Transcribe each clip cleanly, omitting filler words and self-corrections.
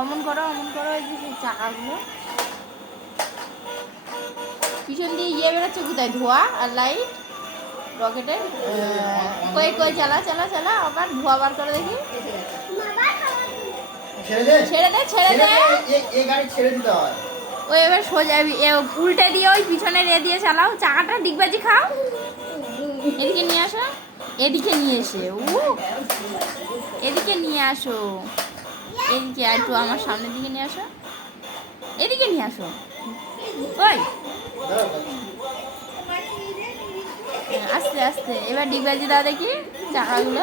অমন করো এই যে সেই চাকাগুলো পিছন দিয়ে ইয়ে বেরোচ্ছে কোথায়, ধোয়া আর লাইট রকেটের। কই চালা আবার ধোয়া বার করে দেখি। ছেড়ে দে ওই এবার সোজা উল্টে দিয়ে ওই পিছনের এ দিয়ে চালাও, চাকাটা ডিগবাজি খাও। এদিকে নিয়ে আসো, এদিকে নিয়ে এসে এদিকে নিয়ে আসো, এদিকে একটু আমার সামনের দিকে নিয়ে আসো, এদিকে নিয়ে আসো। ওই আস্তে আস্তে এবার ডিগবাজি দাও দেখি চাকাগুলো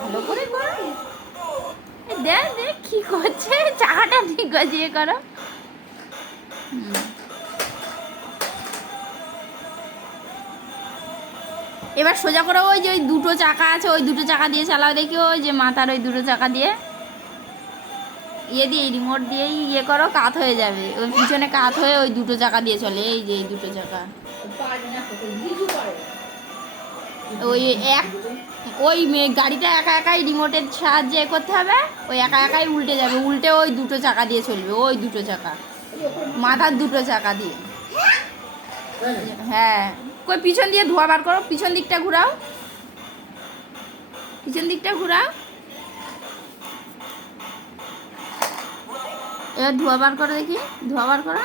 ভালো করে করো। দেখ কি করছে, চাকাটা ডিগবাজিয়ে করো। এবার সোজা করো, ওই যে ওই দুটো চাকা আছে ওই দুটো চাকা দিয়ে চালাও দেখি, ওই যে মাথার ওই দুটো চাকা দিয়ে ইয়ে দিয়ে রিমোট দিয়েই ইয়ে করো, কাত হয়ে যাবে। ওই পিছনে কাত হয়ে ওই দুটো চাকা দিয়ে চলে, এই যে এই দুটো চাকা। ওই ওই গাড়িটা একাই রিমোটের সাহায্যে করতে হবে, ওই একাই উল্টে যাবে, উল্টে ওই দুটো চাকা দিয়ে চলবে, ওই দুটো চাকা মাথার দুটো চাকা দিয়ে। হ্যাঁ কই পিছন দিয়ে ধোয়া বার করো, পিছন দিকটা ঘুরাও, পিছন দিকটা ঘুরাও। এবার ধোয়া বার করো দেখি, ধোয়া বার করো।